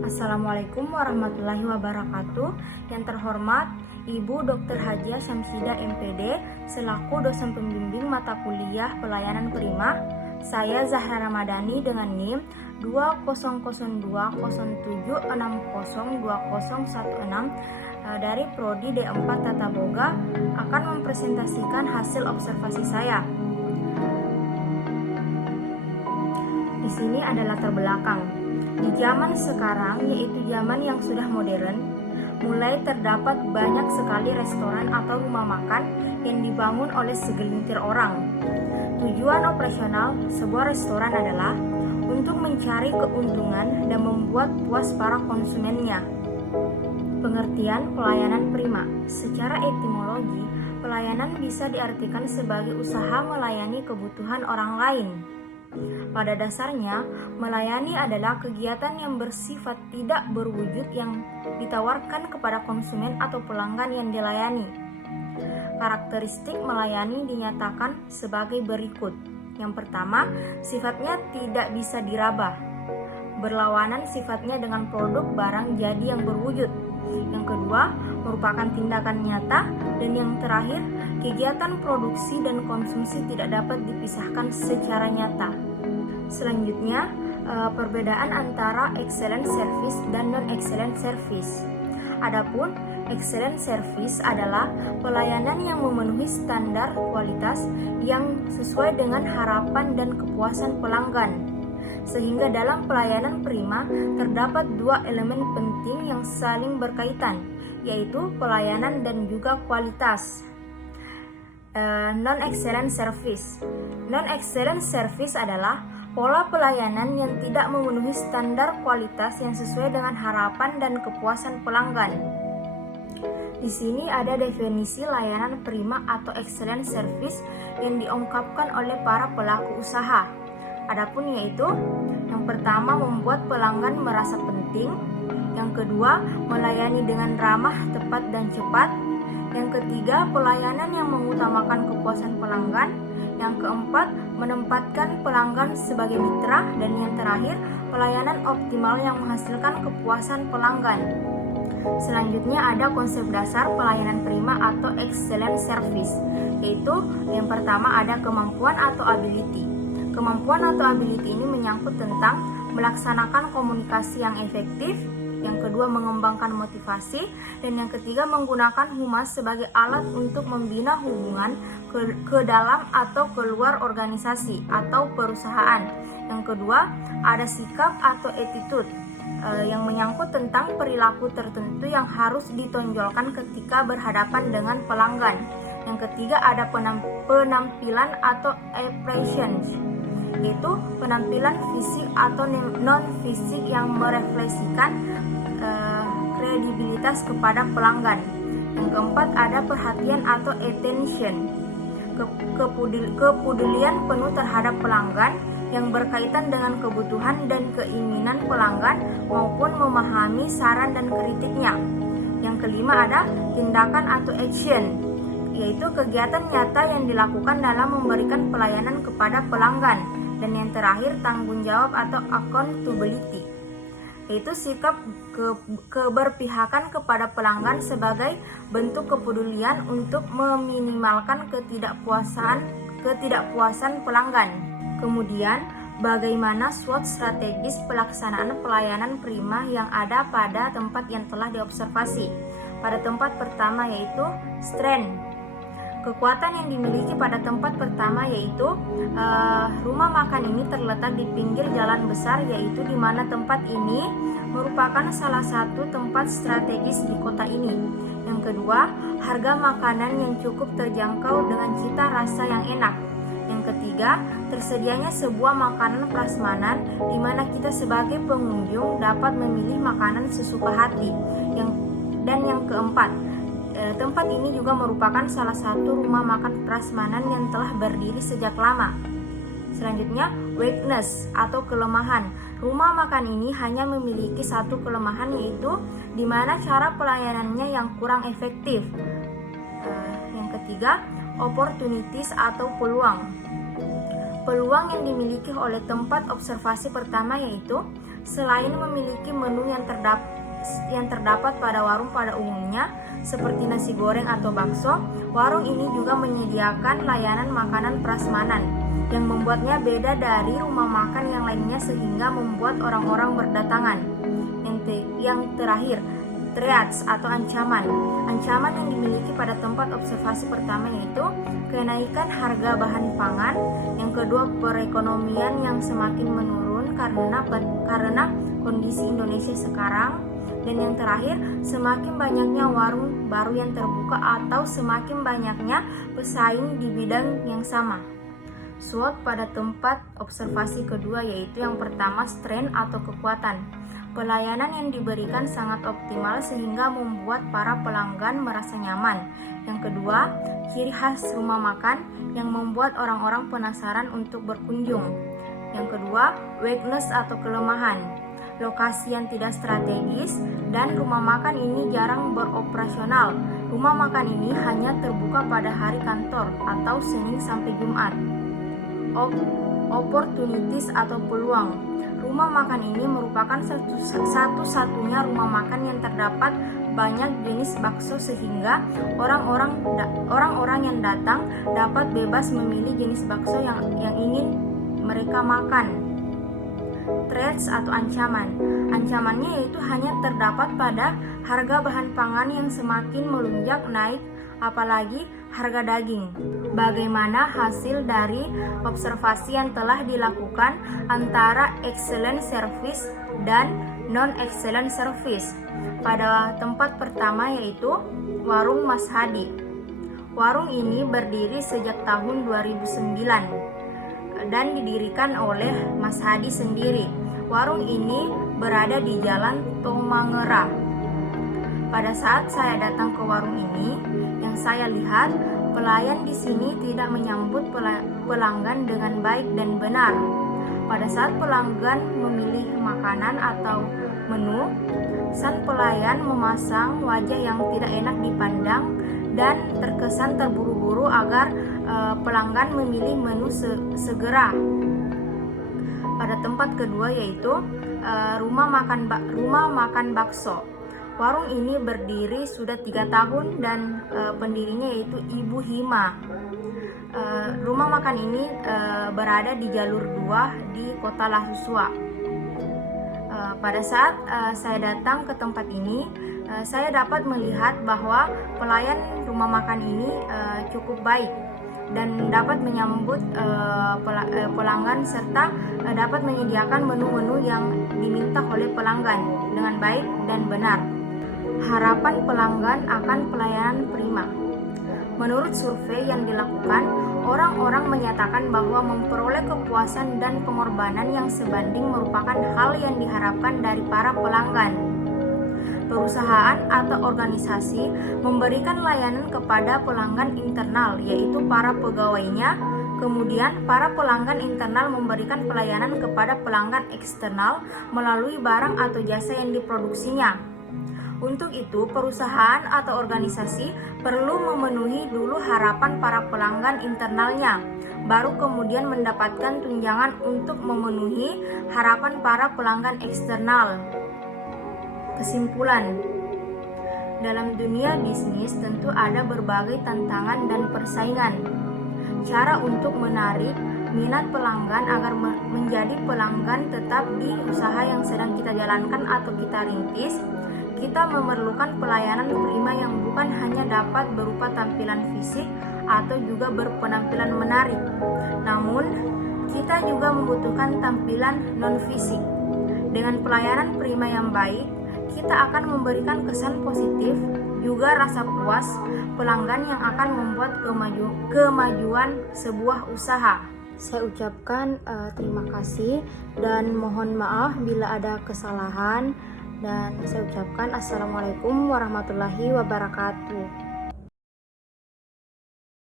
Assalamualaikum warahmatullahi wabarakatuh. Yang terhormat Ibu Dr. Hajia Syamsidah MPD selaku dosen pembimbing mata kuliah pelayanan prima. Saya Zahra Ramadhani dengan NIM 200207602016 dari Prodi D4 Tata Boga akan mempresentasikan hasil observasi saya. Di sini ada latar belakang. Di zaman sekarang, yaitu zaman yang sudah modern, mulai terdapat banyak sekali restoran atau rumah makan yang dibangun oleh segelintir orang. Tujuan operasional sebuah restoran adalah untuk mencari keuntungan dan membuat puas para konsumennya. Pengertian pelayanan prima. Secara etimologi, pelayanan bisa diartikan sebagai usaha melayani kebutuhan orang lain. Pada dasarnya, melayani adalah kegiatan yang bersifat tidak berwujud yang ditawarkan kepada konsumen atau pelanggan yang dilayani. Karakteristik melayani dinyatakan sebagai berikut. Yang pertama, sifatnya tidak bisa diraba. Berlawanan sifatnya dengan produk barang jadi yang berwujud. Yang kedua, merupakan tindakan nyata. Dan yang terakhir, kegiatan produksi dan konsumsi tidak dapat dipisahkan secara nyata. Selanjutnya, perbedaan antara excellent service dan non-excellent service. Adapun excellent service adalah pelayanan yang memenuhi standar kualitas yang sesuai dengan harapan dan kepuasan pelanggan. Sehingga dalam pelayanan prima terdapat dua elemen penting yang saling berkaitan, yaitu pelayanan dan juga kualitas. Non-excellent service. Non-excellent service adalah pola pelayanan yang tidak memenuhi standar kualitas yang sesuai dengan harapan dan kepuasan pelanggan. Di sini ada definisi layanan prima atau excellent service yang diungkapkan oleh para pelaku usaha. Adapun yaitu, yang pertama membuat pelanggan merasa penting, yang kedua melayani dengan ramah, tepat dan cepat, yang ketiga pelayanan yang mengutamakan kepuasan pelanggan, yang keempat menempatkan pelanggan sebagai mitra, dan yang terakhir pelayanan optimal yang menghasilkan kepuasan pelanggan. Selanjutnya ada konsep dasar pelayanan prima atau excellent service, yaitu yang pertama ada kemampuan atau ability. Kemampuan atau ability ini menyangkut tentang melaksanakan komunikasi yang efektif, yang kedua mengembangkan motivasi, dan yang ketiga menggunakan humas sebagai alat untuk membina hubungan ke dalam atau keluar organisasi atau perusahaan. Yang kedua ada sikap atau attitude yang menyangkut tentang perilaku tertentu yang harus ditonjolkan ketika berhadapan dengan pelanggan. Yang ketiga ada penampilan atau appearance, yaitu penampilan fisik atau non-fisik yang merefleksikan kredibilitas kepada pelanggan. Yang keempat ada perhatian atau attention, kepedulian penuh terhadap pelanggan yang berkaitan dengan kebutuhan dan keinginan pelanggan maupun memahami saran dan kritiknya. Yang kelima ada tindakan atau action, yaitu kegiatan nyata yang dilakukan dalam memberikan pelayanan kepada pelanggan. Dan yang terakhir tanggung jawab atau accountability, yaitu sikap keberpihakan kepada pelanggan sebagai bentuk kepedulian untuk meminimalkan ketidakpuasan pelanggan. Kemudian, bagaimana SWOT strategis pelaksanaan pelayanan prima yang ada pada tempat yang telah diobservasi. Pada tempat pertama yaitu strength. Kekuatan yang dimiliki pada tempat pertama yaitu rumah makan ini terletak di pinggir jalan besar, yaitu di mana tempat ini merupakan salah satu tempat strategis di kota ini. Yang kedua, harga makanan yang cukup terjangkau dengan cita rasa yang enak. Yang ketiga, tersedianya sebuah makanan prasmanan di mana kita sebagai pengunjung dapat memilih makanan sesuka hati. Dan yang keempat, tempat ini juga merupakan salah satu rumah makan prasmanan yang telah berdiri sejak lama. Selanjutnya, weakness atau kelemahan. Rumah makan ini hanya memiliki satu kelemahan, yaitu di mana cara pelayanannya yang kurang efektif. Yang ketiga, opportunities atau peluang. Peluang yang dimiliki oleh tempat observasi pertama yaitu Selain memiliki menu yang terdapat pada warung pada umumnya, seperti nasi goreng atau bakso, warung ini juga menyediakan layanan makanan prasmanan yang membuatnya beda dari rumah makan yang lainnya sehingga membuat orang-orang berdatangan. Yang terakhir, threats atau ancaman. Ancaman yang dimiliki pada tempat observasi pertama yaitu kenaikan harga bahan pangan, yang kedua perekonomian yang semakin menurun karena kondisi Indonesia sekarang, dan yang terakhir semakin banyaknya warung baru yang terbuka atau semakin banyaknya pesaing di bidang yang sama. SWOT pada tempat observasi kedua yaitu yang pertama, strength atau kekuatan. Pelayanan yang diberikan sangat optimal sehingga membuat para pelanggan merasa nyaman. Yang kedua, ciri khas rumah makan yang membuat orang-orang penasaran untuk berkunjung. Yang kedua, weakness atau kelemahan. Lokasi yang tidak strategis dan rumah makan ini jarang beroperasional. Rumah makan ini hanya terbuka pada hari kantor atau Senin sampai Jumat. Opportunities atau peluang. Rumah makan ini merupakan satu-satunya rumah makan yang terdapat banyak jenis bakso sehingga orang-orang yang datang dapat bebas memilih jenis bakso yang ingin mereka makan. Threats atau ancaman. Ancamannya yaitu hanya terdapat pada harga bahan pangan yang semakin melonjak naik, apalagi harga daging. Bagaimana hasil dari observasi yang telah dilakukan antara excellent service dan non-excellent service? Pada tempat pertama yaitu Warung Mas Hadi. Warung ini berdiri sejak tahun 2009 dan didirikan oleh Mas Hadi sendiri. Warung ini berada di Jalan Tomangera. Pada saat saya datang ke warung ini, yang saya lihat pelayan di sini tidak menyambut pelanggan dengan baik dan benar. Pada saat pelanggan memilih makanan atau menu, sang pelayan memasang wajah yang tidak enak dipandang dan terkesan terburu-buru agar pelanggan memilih menu segera. Pada tempat kedua yaitu rumah makan bakso. Warung ini berdiri sudah 3 tahun dan pendirinya yaitu Ibu Hima. Rumah makan ini berada di jalur 2 di Kota Lahusua. Pada saat saya datang ke tempat ini, saya dapat melihat bahwa pelayan rumah makan ini cukup baik dan dapat menyambut pelanggan serta dapat menyediakan menu-menu yang diminta oleh pelanggan dengan baik dan benar. Harapan pelanggan akan pelayanan prima. Menurut survei yang dilakukan, orang-orang menyatakan bahwa memperoleh kepuasan dan pengorbanan yang sebanding merupakan hal yang diharapkan dari para pelanggan. Perusahaan atau organisasi memberikan layanan kepada pelanggan internal, yaitu para pegawainya. Kemudian, para pelanggan internal memberikan pelayanan kepada pelanggan eksternal melalui barang atau jasa yang diproduksinya. Untuk itu, perusahaan atau organisasi perlu memenuhi dulu harapan para pelanggan internalnya, baru kemudian mendapatkan tunjangan untuk memenuhi harapan para pelanggan eksternal. Kesimpulan, dalam dunia bisnis tentu ada berbagai tantangan dan persaingan. Cara untuk menarik minat pelanggan agar menjadi pelanggan tetap di usaha yang sedang kita jalankan atau kita rintis, kita memerlukan pelayanan prima yang bukan hanya dapat berupa tampilan fisik atau juga berpenampilan menarik, namun kita juga membutuhkan tampilan non-fisik. Dengan pelayanan prima yang baik, kita akan memberikan kesan positif, juga rasa puas pelanggan yang akan membuat kemajuan sebuah usaha. Saya ucapkan terima kasih dan mohon maaf bila ada kesalahan. Dan saya ucapkan Assalamualaikum warahmatullahi wabarakatuh.